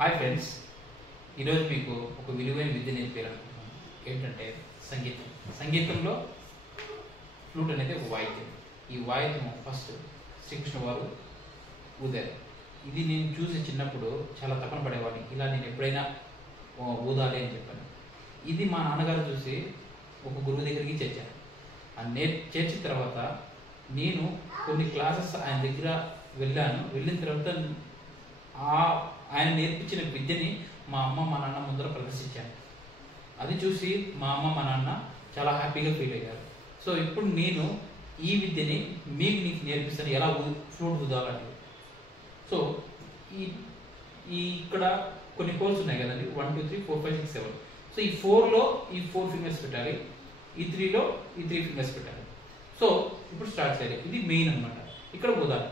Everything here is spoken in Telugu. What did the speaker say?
హాయ్ ఫ్రెండ్స్, ఈరోజు మీకు ఒక విలువైన విద్య నేర్పాలనుకుంటున్నాను. ఏంటంటే సంగీతం. సంగీతంలో ఫ్లూట్ అనేది ఒక వాయిద్యం. ఈ వాయిద్యం ఫస్ట్ శ్రీకృష్ణ వారు ఊదారు. ఇది నేను చూసి చిన్నప్పుడు చాలా తపన పడేవాడిని, ఇలా నేను ఎప్పుడైనా ఊదాలి అని చెప్పాను. ఇది మా నాన్నగారు చూసి ఒక గురువు దగ్గరికి చేర్చాను. చేర్చిన తర్వాత నేను కొన్ని క్లాసెస్ ఆయన దగ్గర వెళ్ళాను. వెళ్ళిన తర్వాత ఆయన నేర్పించిన విద్యని మా అమ్మ మా నాన్న ముందర ప్రదర్శించాను. అది చూసి మా అమ్మ మా నాన్న చాలా హ్యాపీగా ఫీల్ అయ్యారు. సో ఇప్పుడు నేను ఈ విద్యని నీకు నేర్పిస్తాను, ఎలా ఫ్లూట్ ఊదాలని. సో ఈ ఇక్కడ కొన్ని హోల్స్ ఉన్నాయి కదండి, 1 2 3 4 5 6 7. సో ఈ 4లో ఈ 4 ఫింగర్స్ పెట్టాలి, ఈ 3లో ఈ 3 ఫింగర్స్ పెట్టాలి. సో ఇప్పుడు స్టార్ట్ చేయాలి. ఇది మెయిన్ అనమాట. ఇక్కడ ఊదాలి.